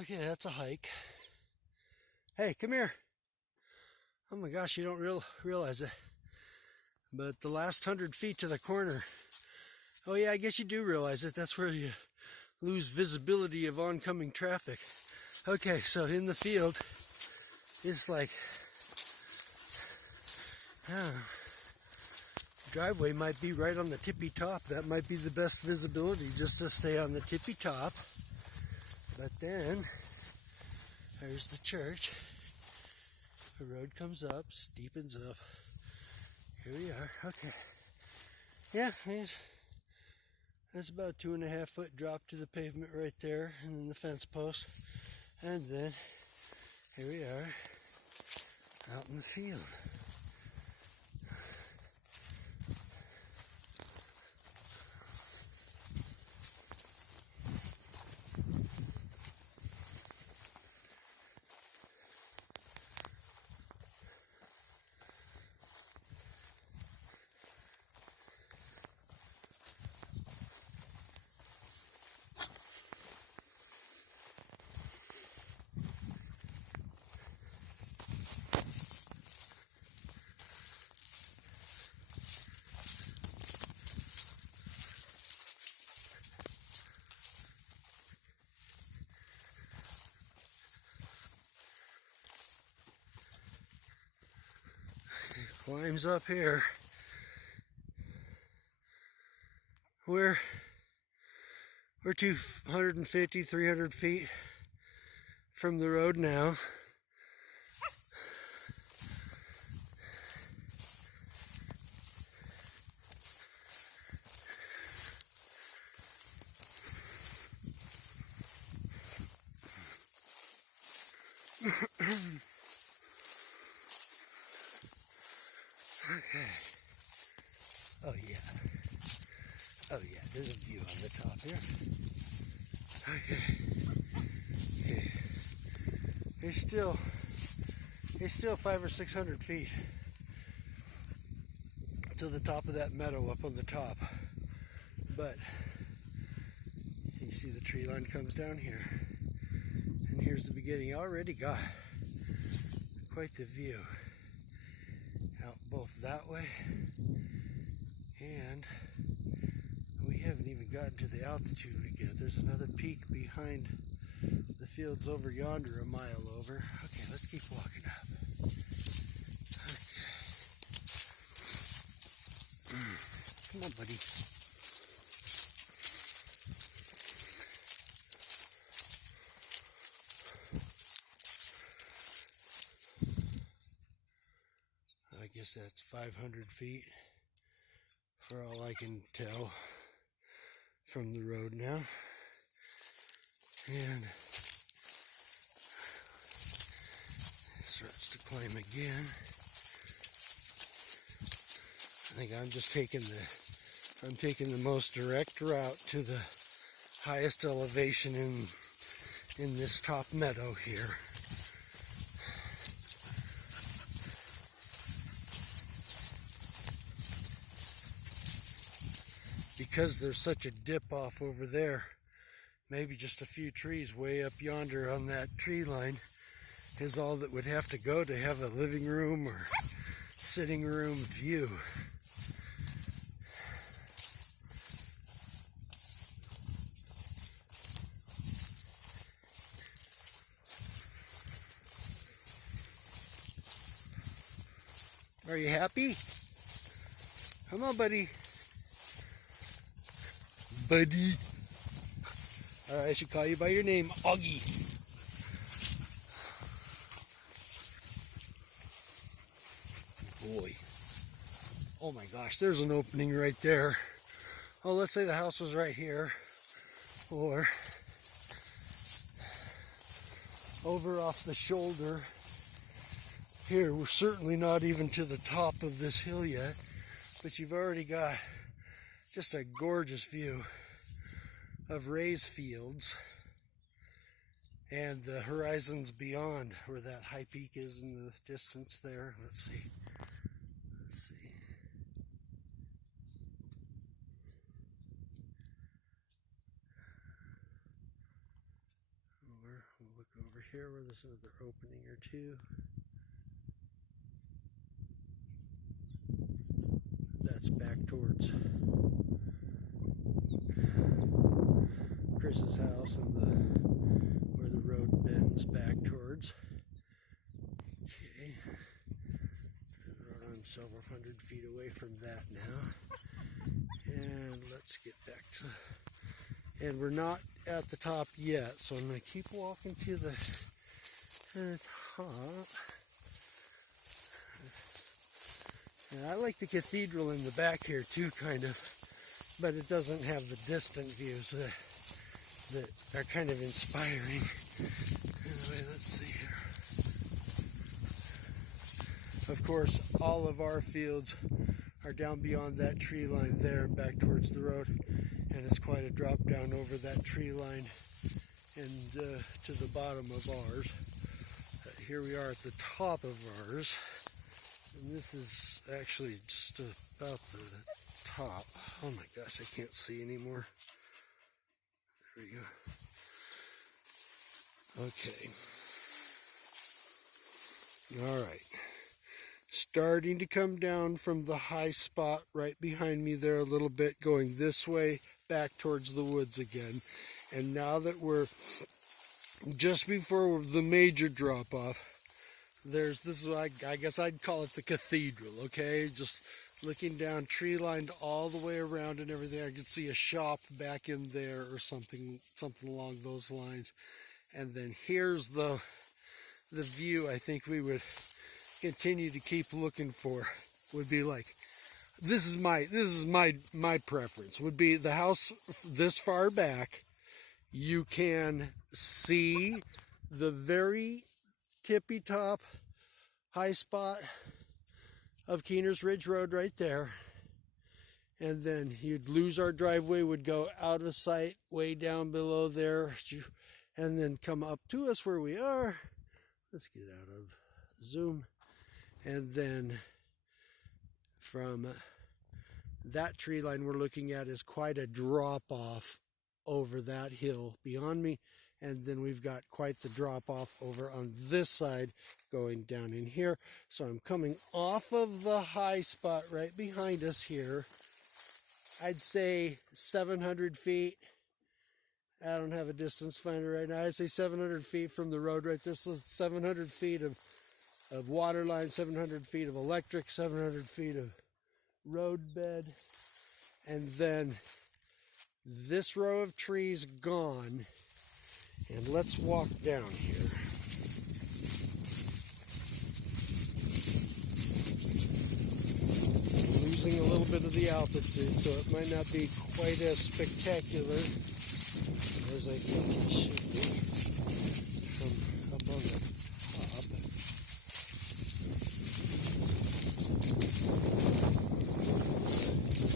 Okay, that's a hike. Hey, come here. Oh my gosh, you don't realize it. But the last 100 feet to the corner. Oh yeah, I guess you do realize it. That's where you lose visibility of oncoming traffic. Okay, so in the field, it's like, driveway might be right on the tippy top. That might be the best visibility, just to stay on the tippy top. But then, there's the church. The road comes up, steepens up. Here we are. Okay. Yeah, that's about a 2.5 foot drop to the pavement right there, and then the fence post. And then, here we are, out in the field. Climbs up here. We're 250, 300 feet from the road now. Okay. Oh yeah. Oh yeah, there's a view on the top here. Okay. Okay. It's still 500 or 600 feet to the top of that meadow up on the top. But you see the tree line comes down here. And here's the beginning. You already got quite the view. Out both that way, and we haven't even gotten to the altitude yet. There's another peak behind the fields over yonder, a mile over. Okay, let's keep walking up. Okay. Come on, buddy. I guess that's 500 feet for all I can tell from the road now. And it starts to climb again. I think I'm just taking the most direct route to the highest elevation in this top meadow here. Because there's such a dip off over there, maybe just a few trees way up yonder on that tree line is all that would have to go to have a living room or sitting room view. Are you happy? Come on, buddy. Buddy. Alright, I should call you by your name, Augie. Boy. Oh my gosh, there's an opening right there. Oh, let's say the house was right here. Or over off the shoulder. Here, we're certainly not even to the top of this hill yet. But you've already got just a gorgeous view of Rays fields and the horizons beyond where that high peak is in the distance there. Let's see. here where there's another opening or two. That's back towards Chris's house and where the road bends back towards. Okay, I'm several hundred feet away from that now, and let's get back to. And we're not at the top yet, so I'm going to keep walking to the top. And I like the cathedral in the back here too, kind of, but it doesn't have the distant views that are kind of inspiring. Anyway, let's see here. Of course, all of our fields are down beyond that tree line there and back towards the road, and it's quite a drop down over that tree line and to the bottom of ours. Here we are at the top of ours. And this is actually just about the top. Oh my gosh, I can't see anymore. There we go. Okay. All right. Starting to come down from the high spot right behind me there a little bit, going this way back towards the woods again. And now that we're just before the major drop off, this is what I guess I'd call it the cathedral, okay? Just looking down, tree lined all the way around and everything. I could see a shop back in there or something along those lines. And then here's the view I think we would continue to keep looking for. Would be like, this is my preference. Would be the house this far back. You can see the very tippy top high spot of Keener's Ridge Road right there, and then you'd lose our driveway, would go out of sight way down below there, and then come up to us where we are. Let's get out of zoom, and then from that tree line we're looking at is quite a drop off over that hill beyond me. And then we've got quite the drop off over on this side going down in here. So I'm coming off of the high spot right behind us here. I'd say 700 feet. I don't have a distance finder right now. I'd say 700 feet from the road right there. So 700 feet of water line, 700 feet of electric, 700 feet of road bed. And then this row of trees gone. And let's walk down here. Losing a little bit of the altitude, so it might not be quite as spectacular as I think it should be from up on the top.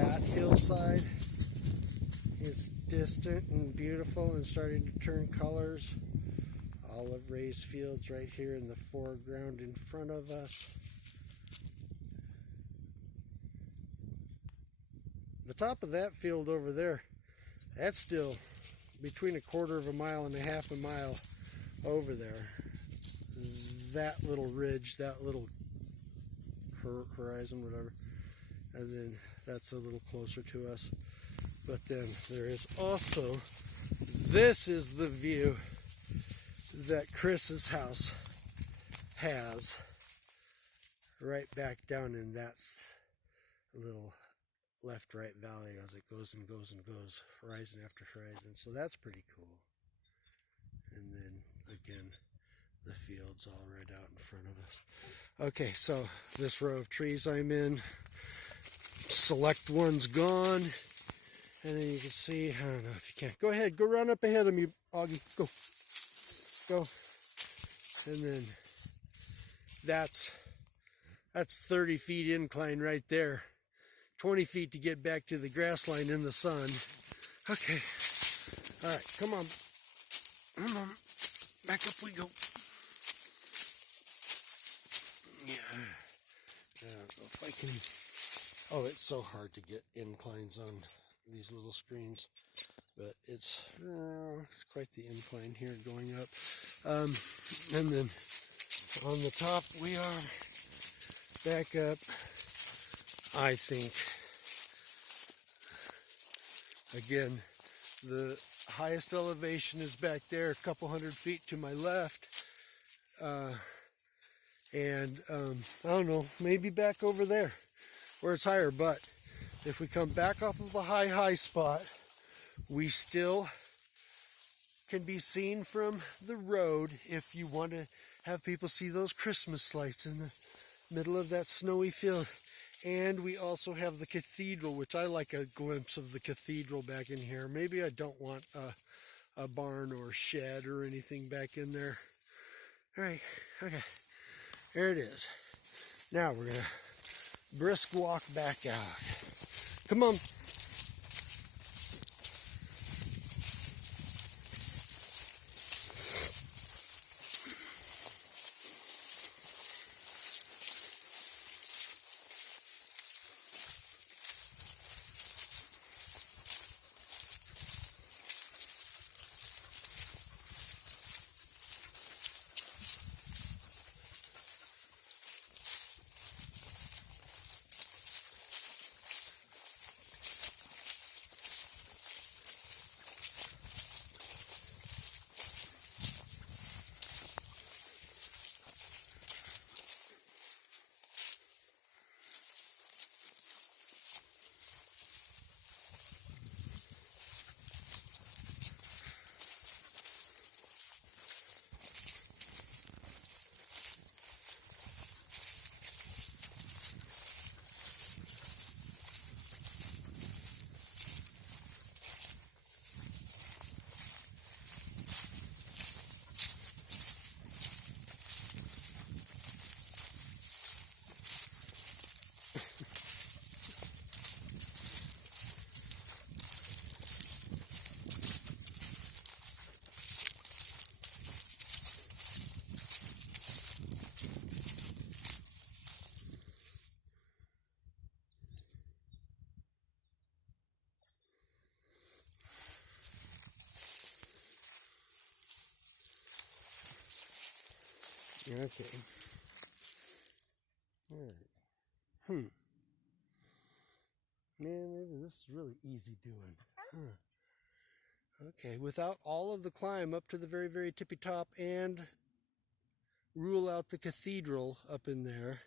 That hillside is distant and beautiful and starting to turn colors. Olive raised fields right here in the foreground in front of us. The top of that field over there, that's still between a quarter of a mile and a half a mile over there. That little ridge, that little horizon, whatever, and then that's a little closer to us. But then there is also, this is the view that Chris's house has right back down in that little left-right valley as it goes and goes and goes, horizon after horizon. So that's pretty cool. And then again, the fields all right out in front of us. Okay, so this row of trees I'm in, select one's gone. And then you can see, I don't know if you can. Go ahead, go run up ahead of me, Augie. Go. Go. And then that's 30 feet incline right there. 20 feet to get back to the grass line in the sun. Okay. All right, come on. Come on. Back up we go. Yeah. I don't know if I can. Oh, it's so hard to get inclines on these little screens. but it's quite the incline here going up. And then on the top we are back up. I think, again, the highest elevation is back there, a couple 100 feet to my left. And I don't know, maybe back over there where it's higher. But if we come back off of a high spot, we still can be seen from the road if you want to have people see those Christmas lights in the middle of that snowy field. And we also have the cathedral, which I like a glimpse of the cathedral back in here. Maybe I don't want a barn or shed or anything back in there. All right, okay, there it is. Now we're gonna brisk walk back out. Come on. Okay. All right. Man, maybe this is really easy doing. Okay, without all of the climb up to the very, very tippy top and rule out the cathedral up in there.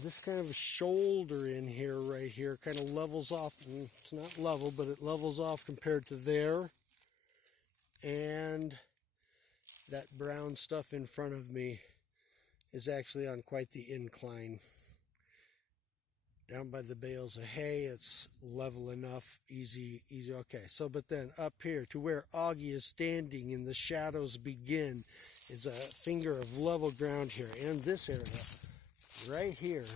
This kind of a shoulder in here, right here, kind of levels off. It's not level, but it levels off compared to there. And that brown stuff in front of me is actually on quite the incline. Down by the bales of hay, it's level enough, easy. Okay, so but then up here to where Augie is standing and the shadows begin is a finger of level ground here. And this area right here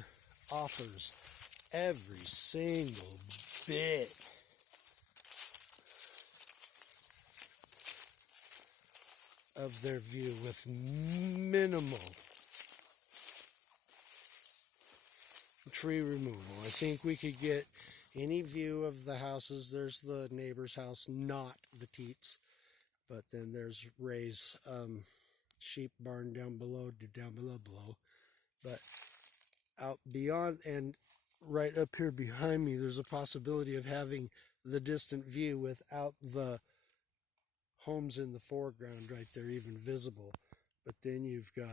offers every single bit of their view with minimal tree removal. I think we could get any view of the houses. There's the neighbor's house, not the Teets, but then there's Ray's sheep barn down below. But out beyond and right up here behind me, there's a possibility of having the distant view without the homes in the foreground right there even visible. But then you've got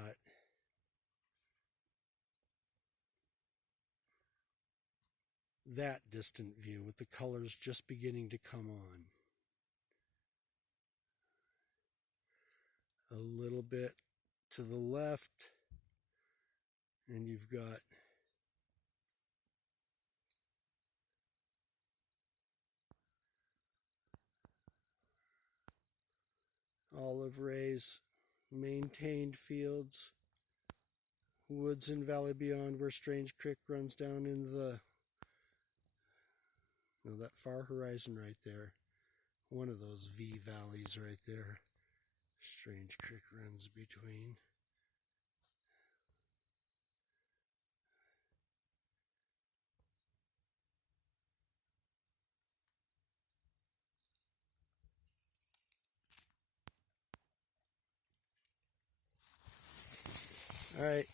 that distant view with the colors just beginning to come on. A little bit to the left, and you've got Olive Ray's maintained fields, woods and valley beyond where Strange Creek runs down into the, that far horizon right there. One of those V valleys right there. Strange Creek runs between. All right.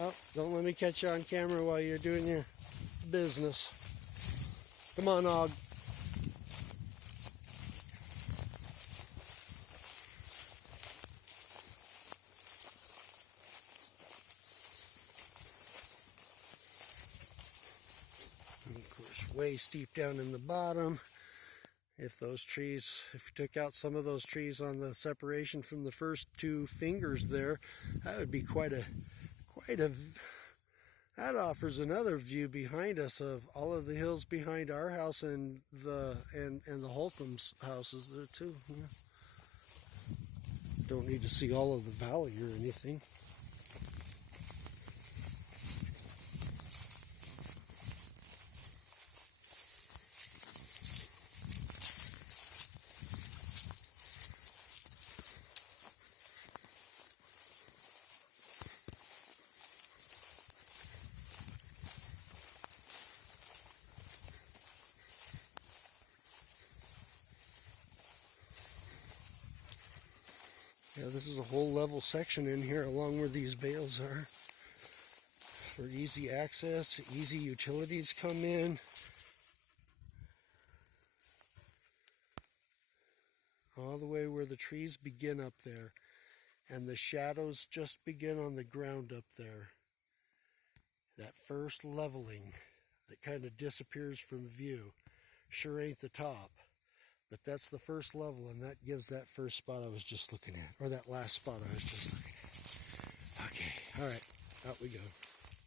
Oh, don't let me catch you on camera while you're doing your business. Come on, Og. And of course, way steep down in the bottom. If you took out some of those trees on the separation from the first two fingers there, that would be that offers another view behind us of all of the hills behind our house and the Holcomb's houses there too. Yeah. Don't need to see all of the valley or anything. Yeah, this is a whole level section in here along where these bales are. For easy access, easy utilities come in. All the way where the trees begin up there. And the shadows just begin on the ground up there. That first leveling that kind of disappears from view. Sure ain't the top. But that's the first level, and that gives that first spot I was just looking at. Or that last spot I was just looking at. Okay, all right, out we go.